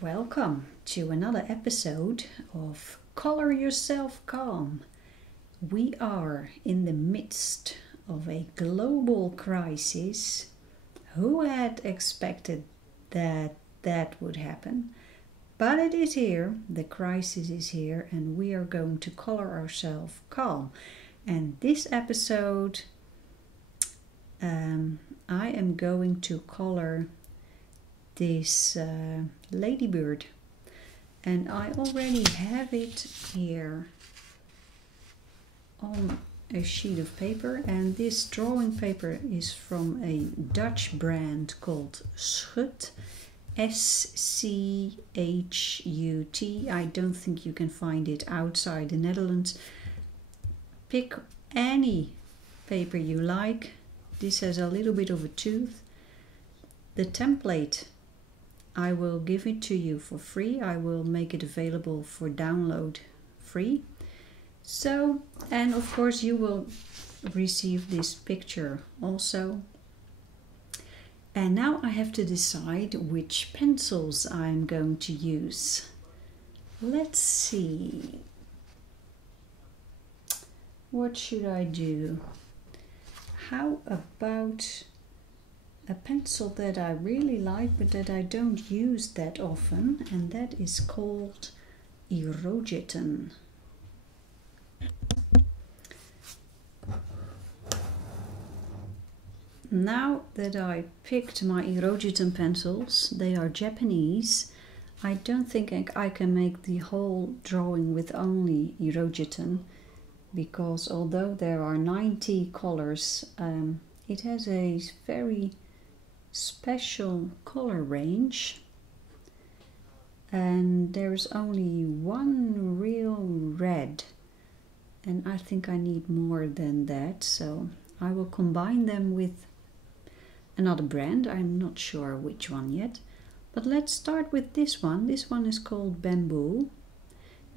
Welcome to another episode of Color Yourself Calm. We are in the midst of a global crisis. Who had expected that would happen? But it is here, the crisis is here, and we are going to color ourselves calm. And this episode, I am going to color this ladybird, and I already have it here on a sheet of paper, and this drawing paper is from a Dutch brand called Schut, S-C-H-U-T. I don't think you can find it outside the Netherlands. Pick any paper you like. This has a little bit of a tooth. The template, I will give it to you for free. I will make it available for download free. So, and of course you will receive this picture also. And now I have to decide which pencils I'm going to use. Let's see. What should I do? How about a pencil that I really like but that I don't use that often, and that is called Irojiten. Now that I picked my Irojiten pencils, they are Japanese. I don't think I can make the whole drawing with only Irojiten, because although there are 90 colors, it has a very special color range, and there's only one real red, and I think I need more than that, so I will combine them with another brand. I'm not sure which one yet, but let's start with this one. This one is called Bamboo.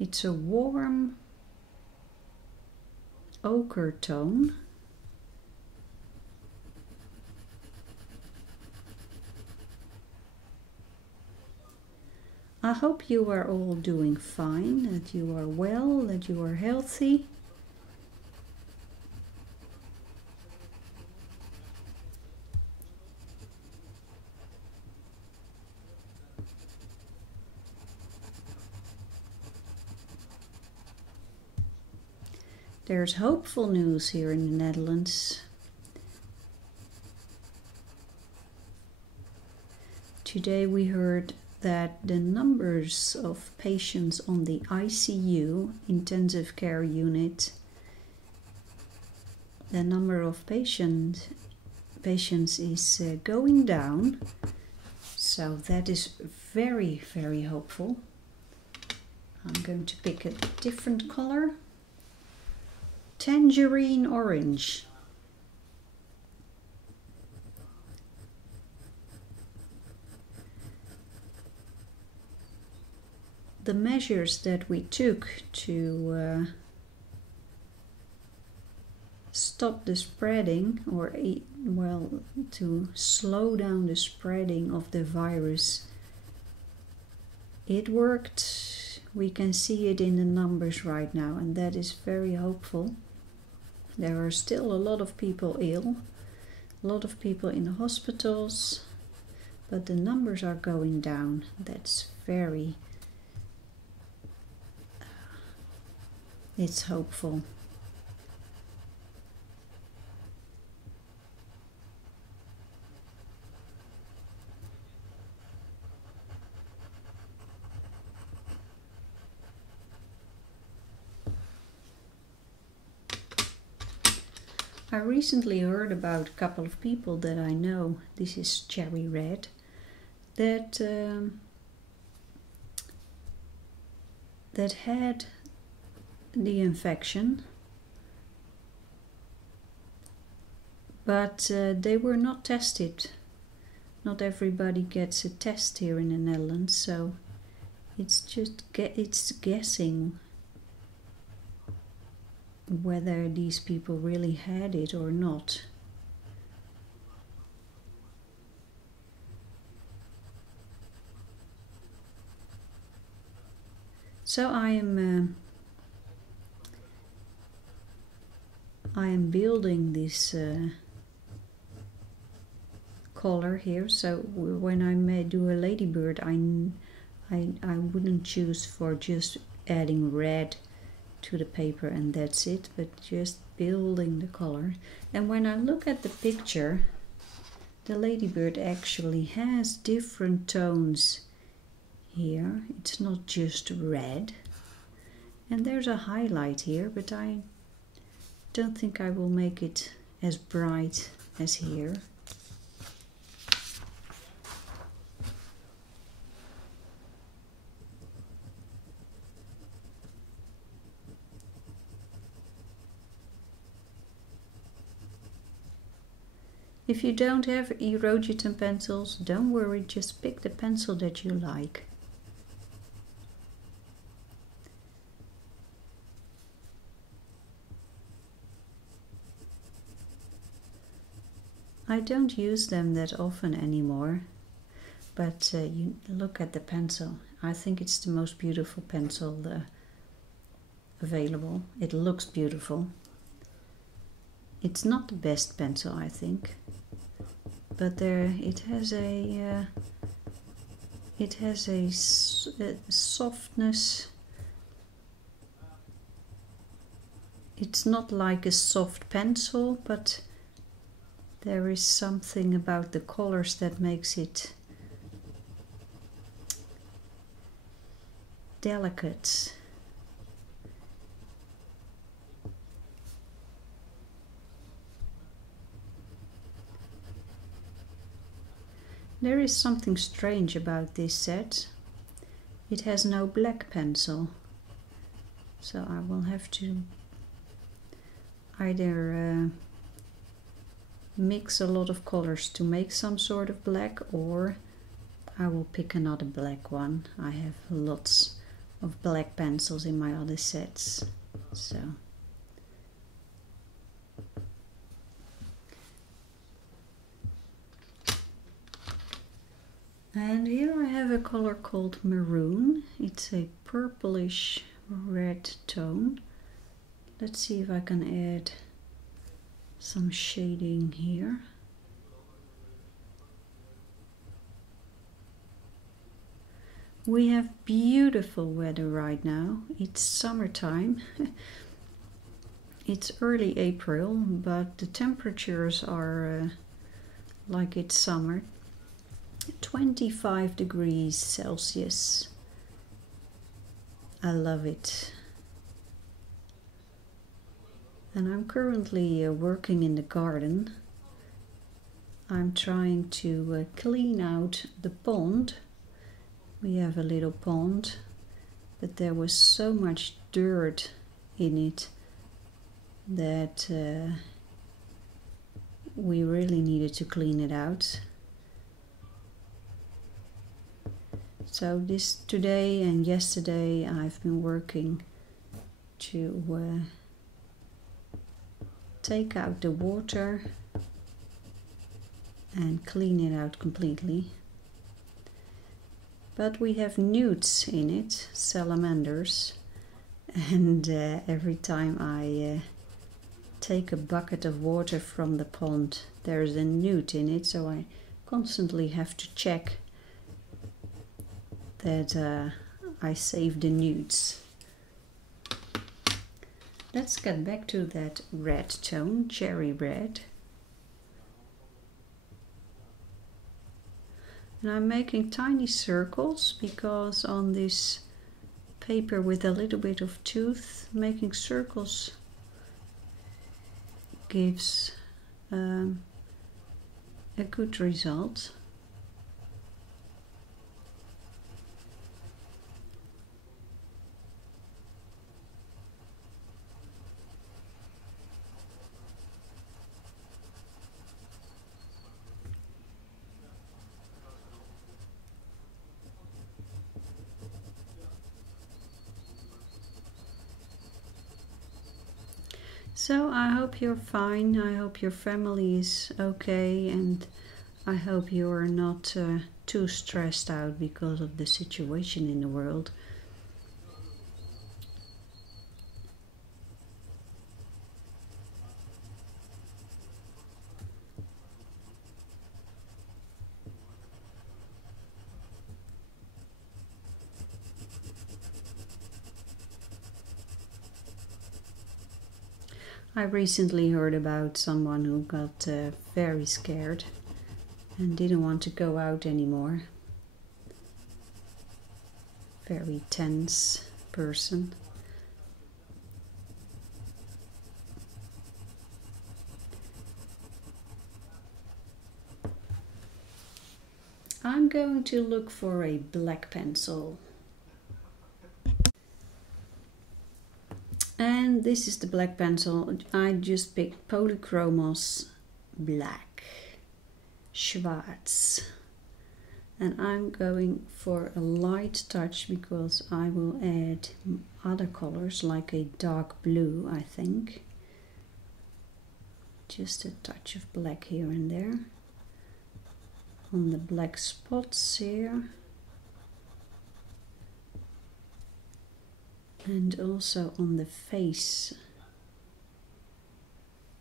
It's a warm ochre tone. I hope you are all doing fine, that you are well, that you are healthy. There's hopeful news here in the Netherlands. Today we heard that the numbers of patients on the ICU, intensive care unit, the number of patients is going down. So that is very, very hopeful. I'm going to pick a different color. Tangerine Orange. The measures that we took to stop the spreading, or to slow down the spreading of the virus, it worked. We can see it in the numbers right now, and that is very hopeful. There are still a lot of people ill, a lot of people in the hospitals, but the numbers are going down. That's very it's hopeful. I recently heard about a couple of people that I know, this is cherry red, that had the infection, but they were not tested. Not everybody gets a test here in the Netherlands, so it's just it's guessing whether these people really had it or not. So I am building this color here. So when I may do a ladybird, I wouldn't choose for just adding red to the paper and that's it, but just building the color. And when I look at the picture, the ladybird actually has different tones here. It's not just red. And there's a highlight here, but I don't think I will make it as bright as here. If you don't have Irojiten pencils, don't worry, just pick the pencil that you like. I don't use them that often anymore, but you look at the pencil. I think it's the most beautiful pencil available. It looks beautiful. It's not the best pencil, I think, but it has a softness. It's not like a soft pencil, but there is something about the colors that makes it delicate. There is something strange about this set. It has no black pencil, so I will have to either mix a lot of colors to make some sort of black, or I will pick another black one. I have lots of black pencils in my other sets, so. And here I have a color called Maroon. It's a purplish red tone. Let's see if I can add some shading here. We have beautiful weather right now. It's summertime. It's early April, but the temperatures are like it's summer. 25 degrees Celsius. I love it. And I'm currently working in the garden. I'm trying to clean out the pond. We have a little pond, but there was so much dirt in it that we really needed to clean it out. So today and yesterday I've been working to take out the water and clean it out completely. But we have newts in it, salamanders, and every time I take a bucket of water from the pond, there's a newt in it, so I constantly have to check that I save the newts. Let's get back to that red tone, cherry red. And I'm making tiny circles because on this paper with a little bit of tooth, making circles gives a good result. So I hope you're fine, I hope your family is okay, and I hope you're not too stressed out because of the situation in the world. I recently heard about someone who got very scared and didn't want to go out anymore. Very tense person. I'm going to look for a black pencil. And this is the black pencil. I just picked Polychromos Black, Schwarz. And I'm going for a light touch because I will add other colors like a dark blue, I think. Just a touch of black here and there. On the black spots here. And also on the face.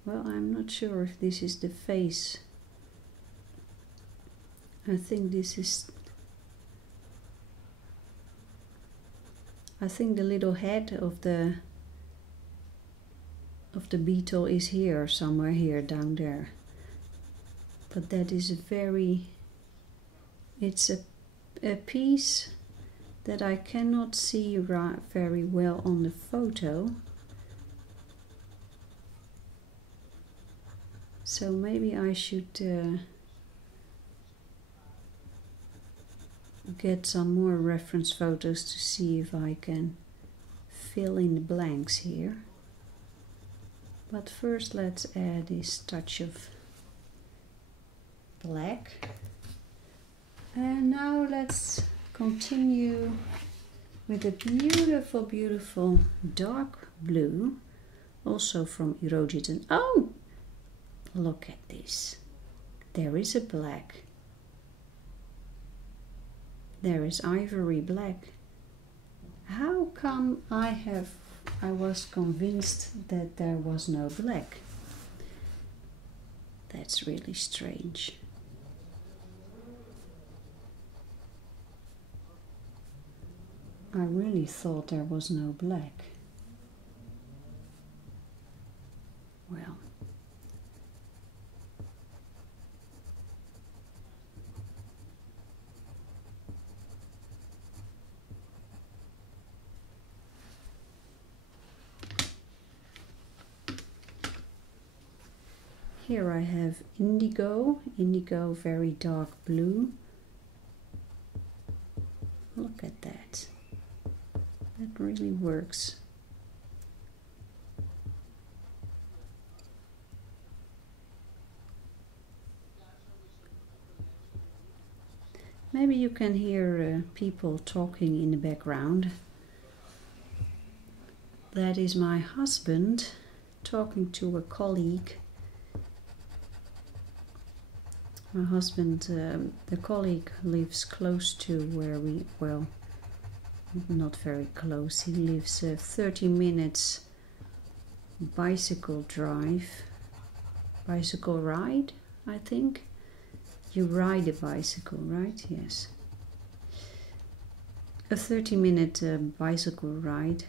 Well, I'm not sure if this is the face. I think this is... I think the little head of the beetle is here, somewhere here, down there. But that is a very... It's a piece that I cannot see very well on the photo. So maybe I should get some more reference photos to see if I can fill in the blanks here. But first let's add this touch of black. And now let's continue with a beautiful, beautiful dark blue, also from Irojiten. Oh, look at this. There is a black. There is ivory black. How come I was convinced that there was no black? That's really strange. I really thought there was no black. Well. Here I have indigo, very dark blue. Look at that. That really works. Maybe you can hear people talking in the background. That is my husband talking to a colleague. My husband, the colleague, lives close to where we, well, not very close. He lives 30 minutes bicycle ride, I think. You ride a bicycle, right? Yes. A 30-minute bicycle ride.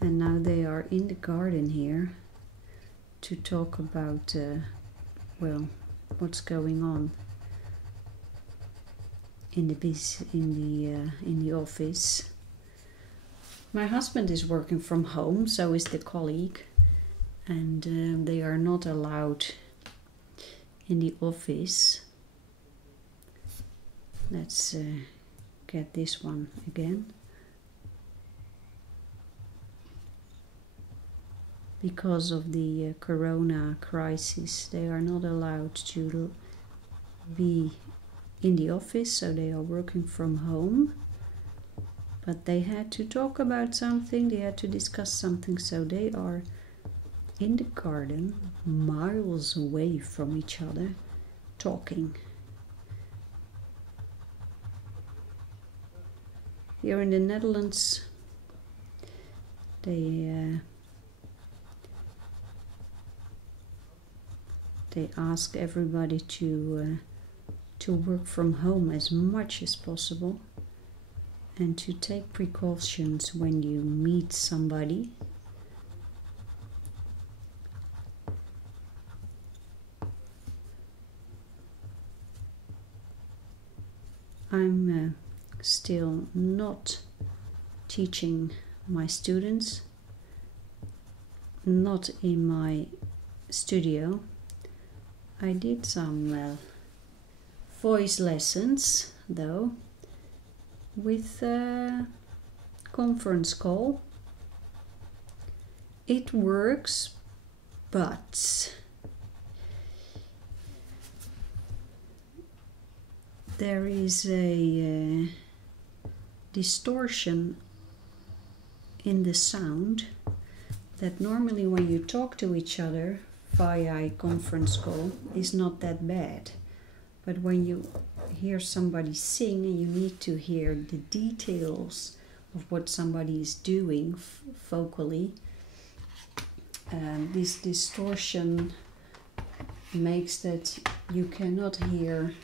And now they are in the garden here to talk about, well, what's going on in the office. My husband is working from home, so is the colleague, and they are not allowed in the office. Let's get this one again. Because of the corona crisis, they are not allowed to be in the office, so they are working from home. But they had to talk about something, they had to discuss something, so they are in the garden, miles away from each other, talking. Here in the Netherlands, they ask everybody to work from home as much as possible and to take precautions when you meet somebody. I'm still not teaching my students, not in my studio. I did some voice lessons though with a conference call. It works, but there is a distortion in the sound that normally when you talk to each other via a conference call is not that bad. But when you hear somebody sing and you need to hear the details of what somebody is doing vocally, this distortion makes that you cannot hear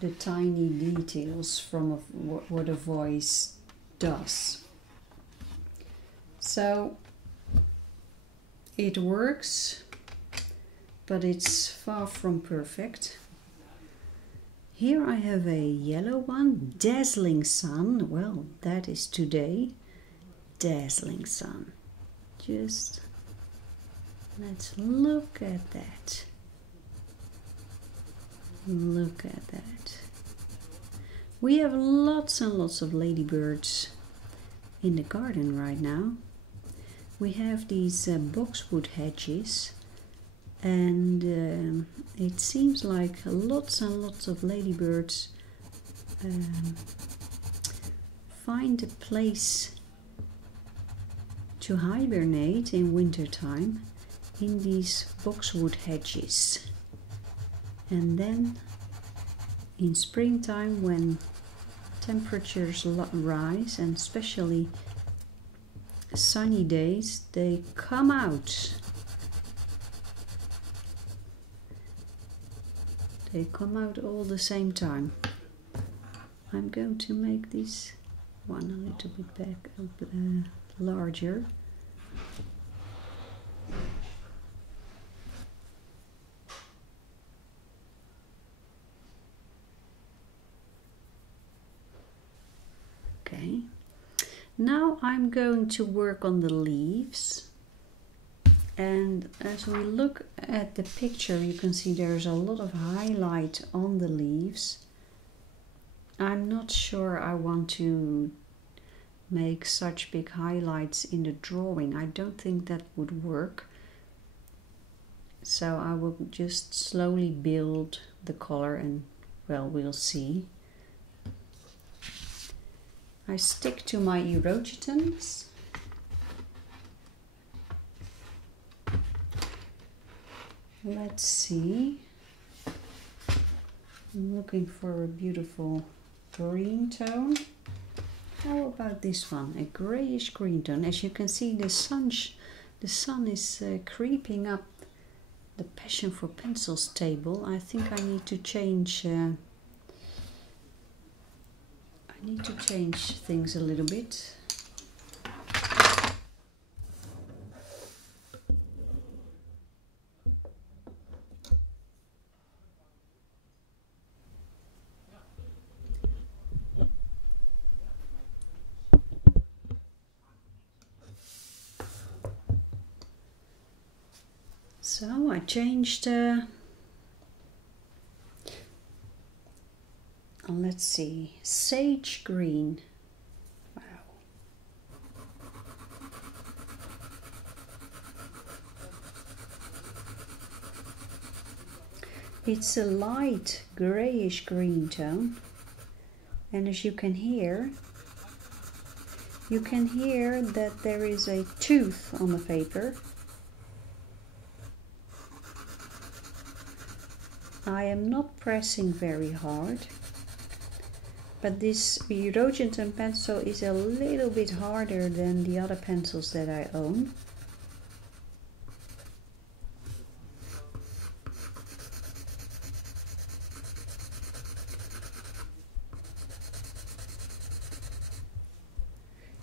the tiny details from what a voice does. So it works, but it's far from perfect. Here I have a yellow one, Dazzling Sun. Well, that is today. Dazzling Sun. Just let's look at that. Look at that. We have lots and lots of ladybirds in the garden right now. We have these boxwood hedges, and it seems like lots and lots of ladybirds find a place to hibernate in wintertime in these boxwood hedges. And then in springtime, when temperatures rise, and especially sunny days, they come out. They come out all the same time. I'm going to make this one a little bit back larger. Okay, now I'm going to work on the leaves, and as we look at the picture you can see there's a lot of highlight on the leaves. I'm not sure I want to make such big highlights in the drawing. I don't think that would work, so I will just slowly build the color, and well, we'll see. I stick to my Irojitens. Let's see. I'm looking for a beautiful green tone. How about this one? A grayish green tone. As you can see, the sun is creeping up the Passion for Pencils table. I think I need to change things a little bit. So I changed let's see, sage green. Wow. It's a light grayish green tone, and as you can hear that there is a tooth on the paper. I am not pressing very hard, but this Irojiten pencil is a little bit harder than the other pencils that I own.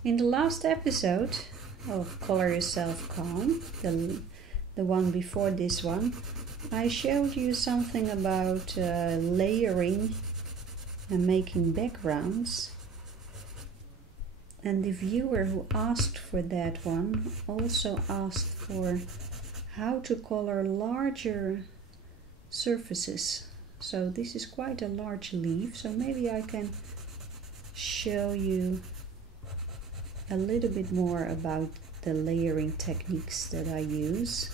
In the last episode of Color Yourself Calm, the one before this one, I showed you something about layering and making backgrounds. And the viewer who asked for that one also asked for how to color larger surfaces. So this is quite a large leaf, so maybe I can show you a little bit more about the layering techniques that I use.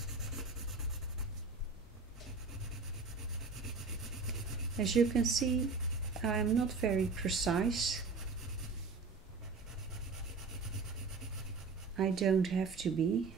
As you can see, I'm not very precise. I don't have to be.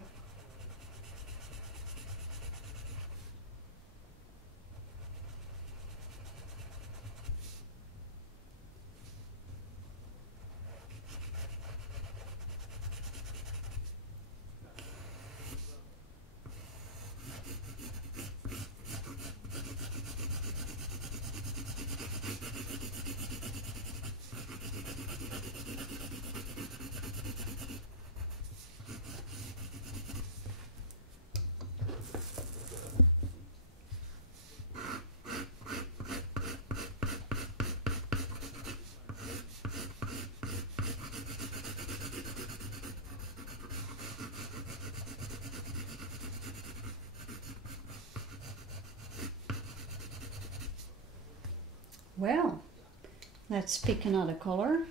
Well, let's pick another color.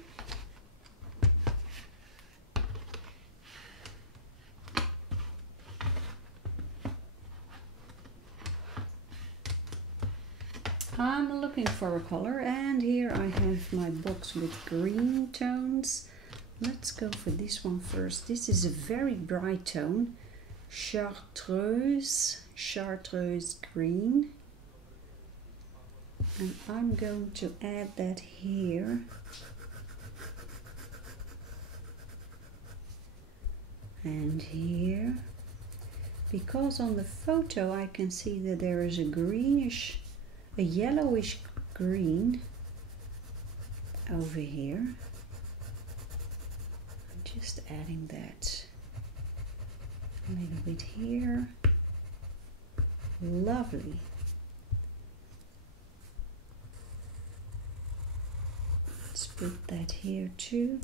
I'm looking for a color, and here I have my box with green tones. Let's go for this one first. This is a very bright tone, chartreuse green. And I'm going to add that here. And here. Because on the photo I can see that there is a greenish, a yellowish green over here. I'm just adding that a little bit here. Lovely. Let's put that here too.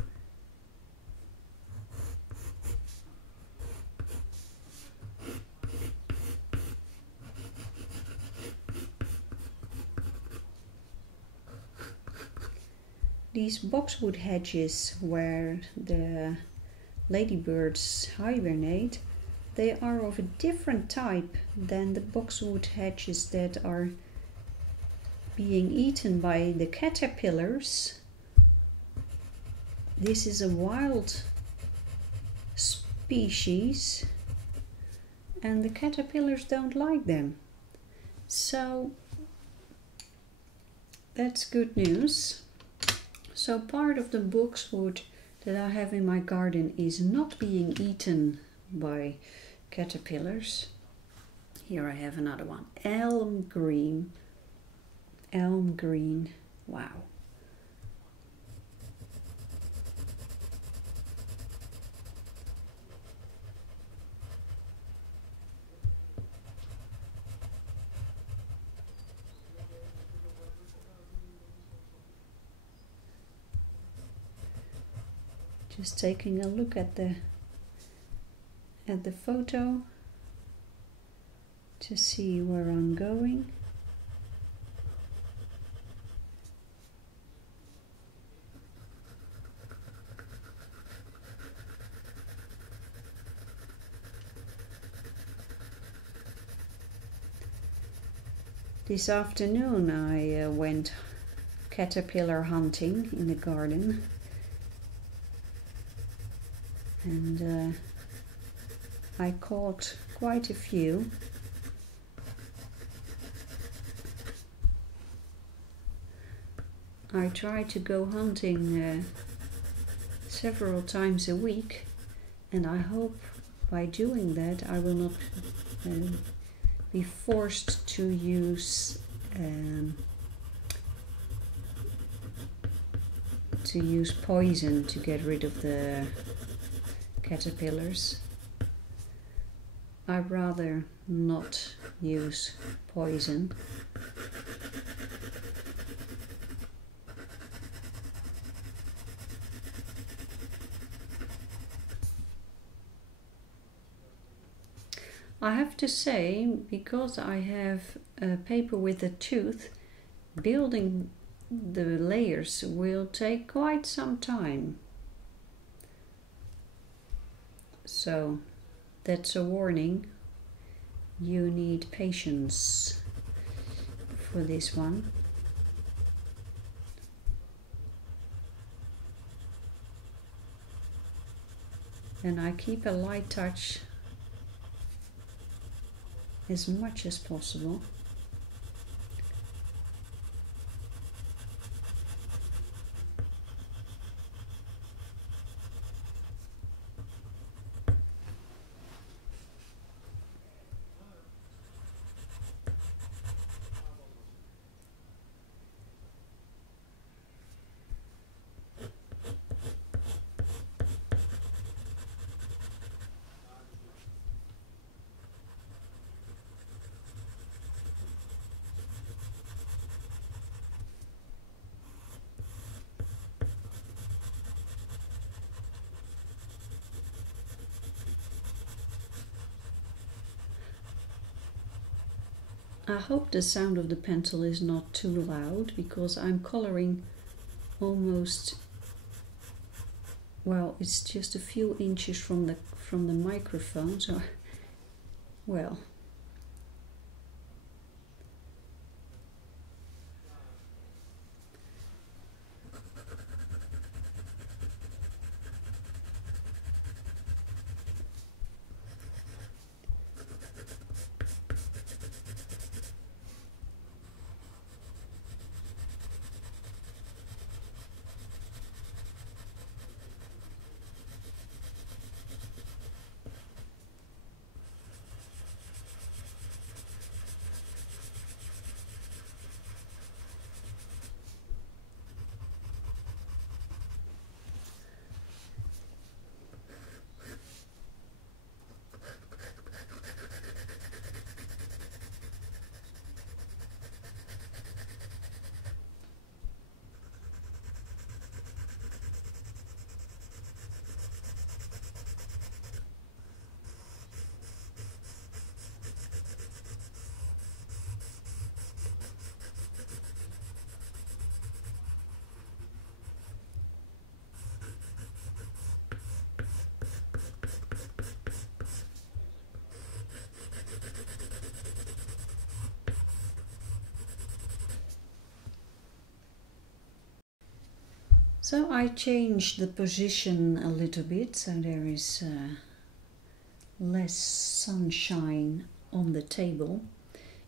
These boxwood hedges where the ladybirds hibernate, they are of a different type than the boxwood hedges that are being eaten by the caterpillars. This is a wild species and the caterpillars don't like them. So that's good news. So part of the boxwood that I have in my garden is not being eaten by caterpillars. Here I have another one, elm green, wow. Just taking a look at the photo to see where I'm going. This afternoon I went caterpillar hunting in the garden. And I caught quite a few. I try to go hunting several times a week, and I hope by doing that I will not be forced to use poison to get rid of the caterpillars. I'd rather not use poison. I have to say, because I have a paper with a tooth, building the layers will take quite some time. So that's a warning. You need patience for this one. And I keep a light touch as much as possible. I hope the sound of the pencil is not too loud, because I'm coloring almost, well, it's just a few inches from the microphone, so well, so I changed the position a little bit, so there is less sunshine on the table.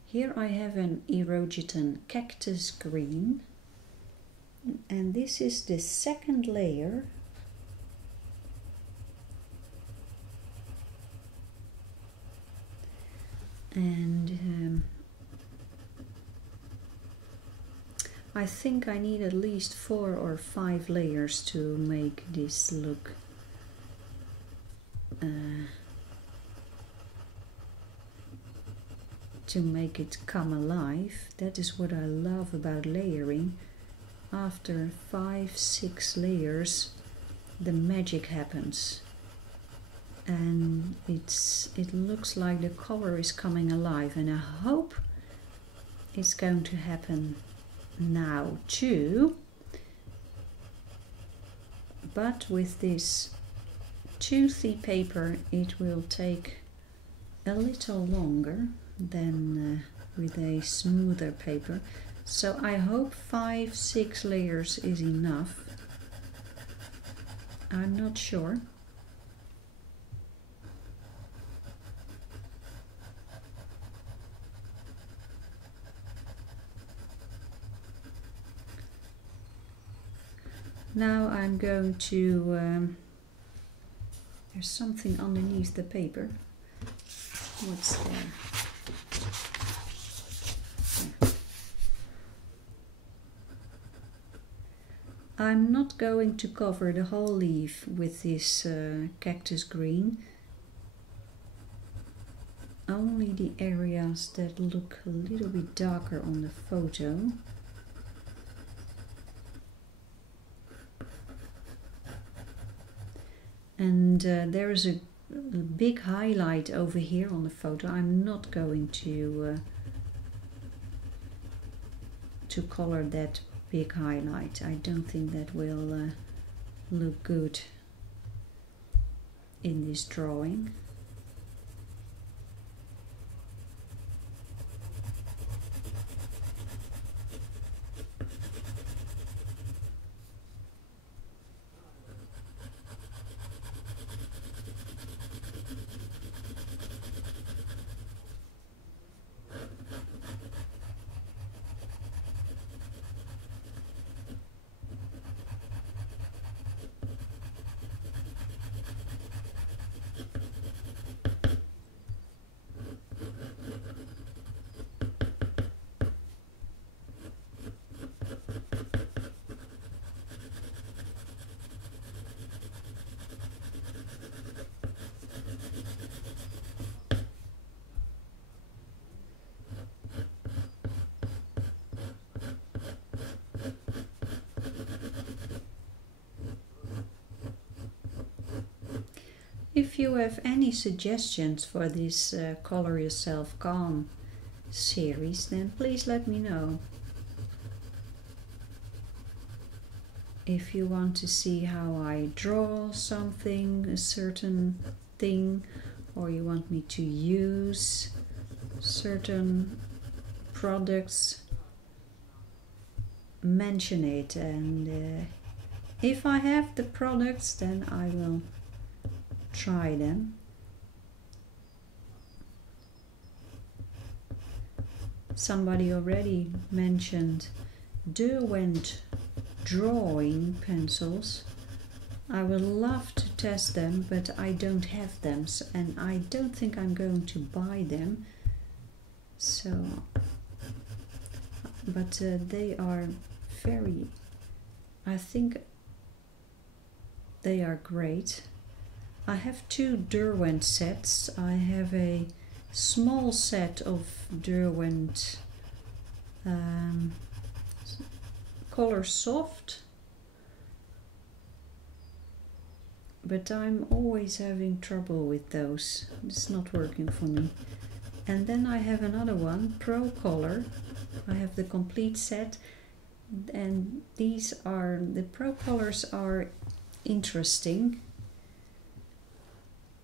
Here I have an Irojiten cactus green, and this is the second layer. And I think I need at least 4 or 5 layers to make this look to make it come alive. That is what I love about layering. After 5-6 layers the magic happens, and it looks like the color is coming alive, and I hope it's going to happen now too. But with this toothy paper it will take a little longer than with a smoother paper, so I hope 5-6 layers is enough. I'm not sure. Now I'm going to, there's something underneath the paper. What's there? I'm not going to cover the whole leaf with this cactus green. Only the areas that look a little bit darker on the photo. And there is a big highlight over here on the photo. I'm not going to color that big highlight. I don't think that will look good in this drawing. If you have any suggestions for this Color Yourself Calm series, then please let me know. If you want to see how I draw something, a certain thing, or you want me to use certain products, mention it, and if I have the products, then I will try them. Somebody already mentioned Derwent drawing pencils. I would love to test them, but I don't have them, and I don't think I'm going to buy them. So, but they are very, I think they are great. I have two Derwent sets. I have a small set of Derwent Color Soft, but I'm always having trouble with those. It's not working for me. And then I have another one, Pro Color. I have the complete set, and these are, the Pro Colors are interesting.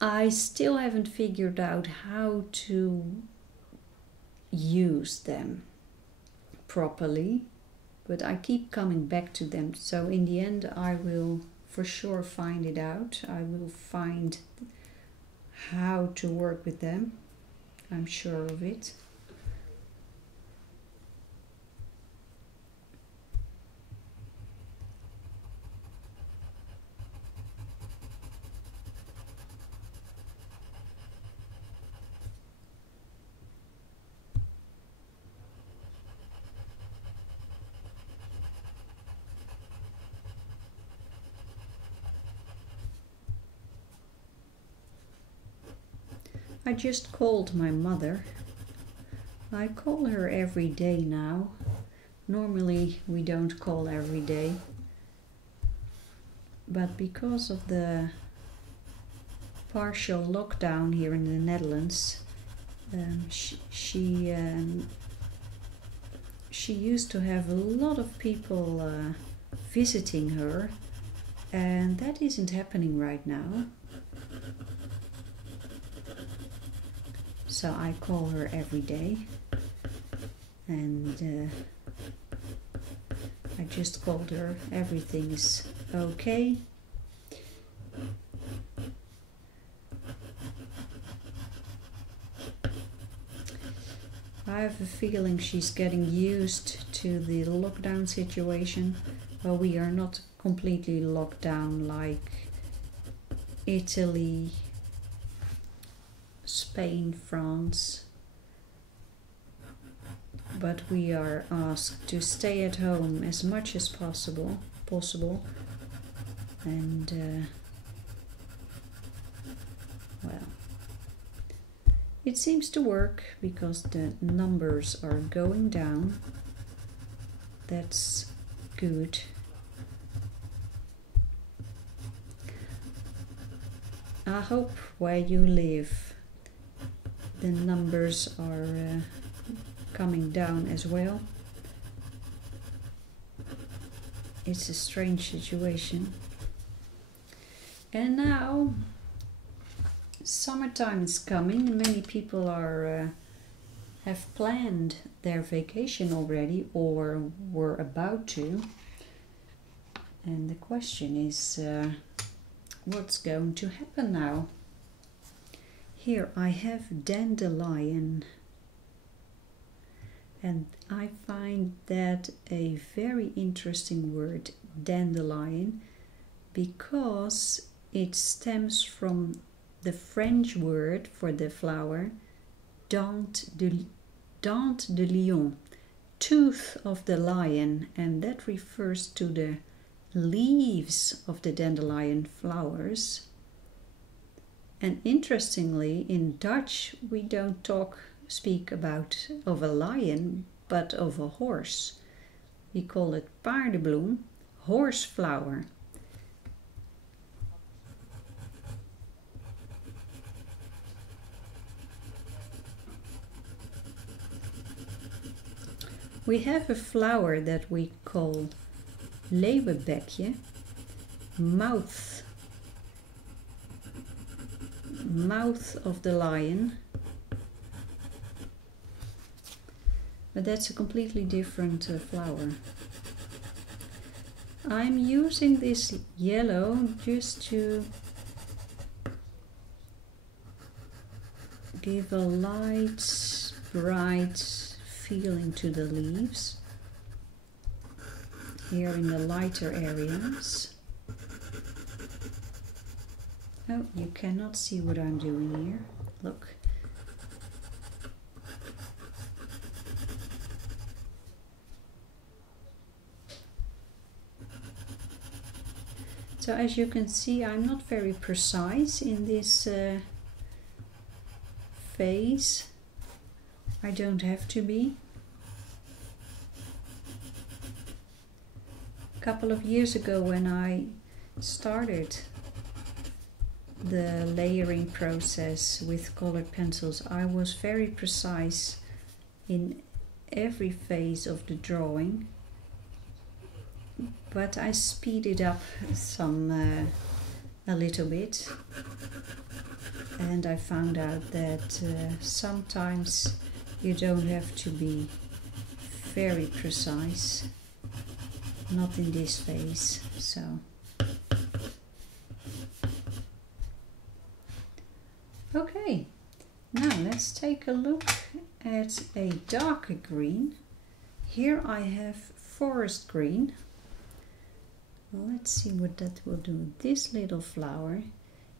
I still haven't figured out how to use them properly, but I keep coming back to them. So in the end I will for sure find it out. I will find how to work with them. I'm sure of it. I just called my mother. I call her every day now. Normally we don't call every day, but because of the partial lockdown here in the Netherlands, she used to have a lot of people visiting her, and that isn't happening right now. So I call her every day, and I just called her. Everything is okay. I have a feeling she's getting used to the lockdown situation. Well, we are not completely locked down like Italy, Spain, France, but we are asked to stay at home as much as possible, and well, it seems to work because the numbers are going down. That's good. I hope where you live the numbers are coming down as well. It's a strange situation. And now summertime is coming and many people are have planned their vacation already or were about to. And the question is, what's going to happen now? Here I have dandelion, and I find that a very interesting word, dandelion, because it stems from the French word for the flower, Dandelion, tooth of the lion, and that refers to the leaves of the dandelion flowers. And interestingly, in Dutch we don't speak about of a lion, but of a horse. We call it paardenbloem, horse flower. We have a flower that we call leeuwenbekje, mouth of the lion, but that's a completely different flower. I'm using this yellow just to give a light, bright feeling to the leaves here in the lighter areas. Oh, you cannot see what I'm doing here. Look. So as you can see, I'm not very precise in this phase. I don't have to be. A couple of years ago when I started the layering process with colored pencils, I was very precise in every phase of the drawing, but I speeded up a little bit, and I found out that sometimes you don't have to be very precise, not in this phase. So okay, now let's take a look at a darker green. Here I have forest green. Well, let's see what that will do. This little flower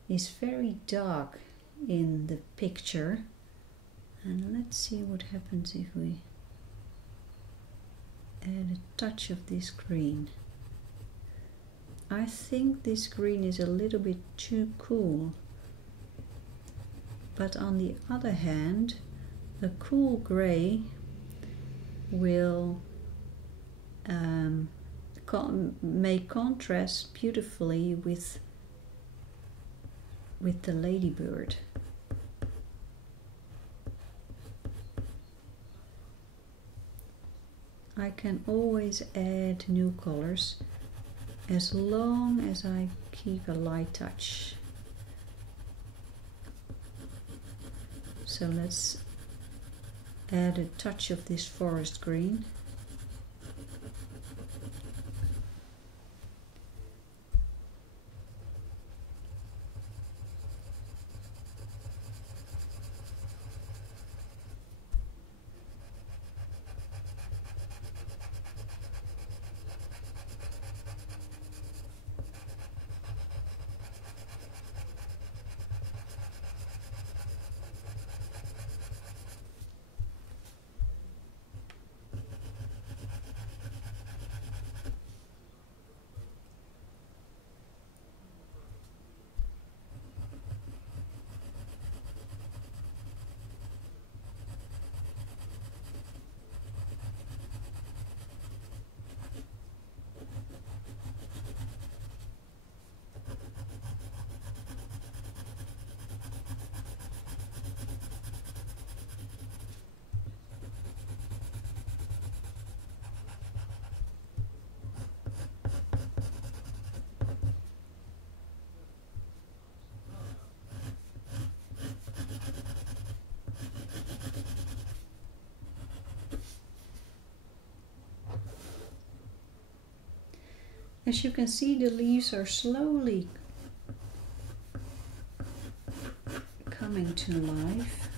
is very dark in the picture, and let's see what happens if we add a touch of this green. I think this green is a little bit too cool. But on the other hand, a cool gray will make contrast beautifully with the ladybird. I can always add new colors as long as I keep a light touch. So let's add a touch of this forest green. As you can see, the leaves are slowly coming to life,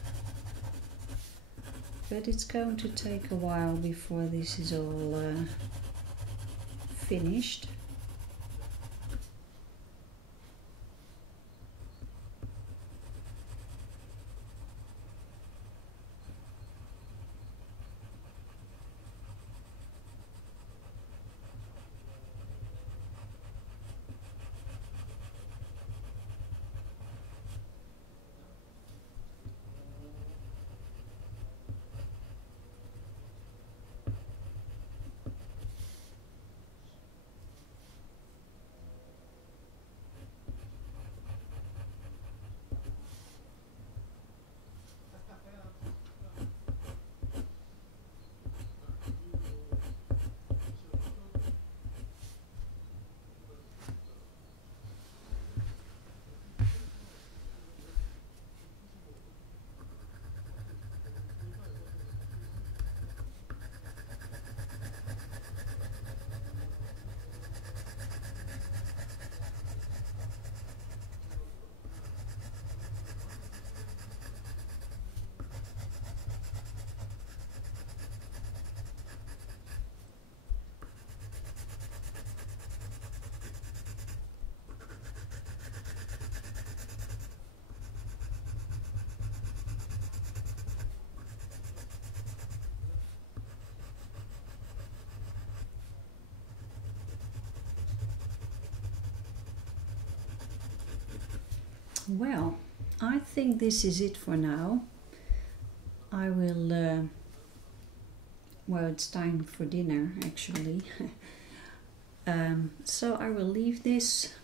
but it's going to take a while before this is all finished. Well, I think this is it for now. I will, well, it's time for dinner actually. So I will leave this,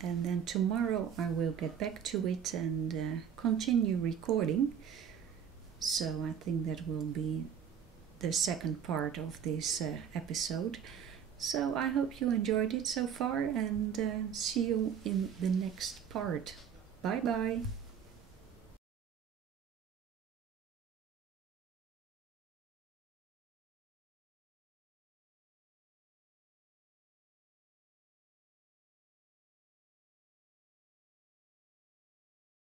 and then tomorrow I will get back to it and continue recording. So I think that will be the second part of this episode. So I hope you enjoyed it so far, and see you in the next part. Bye bye.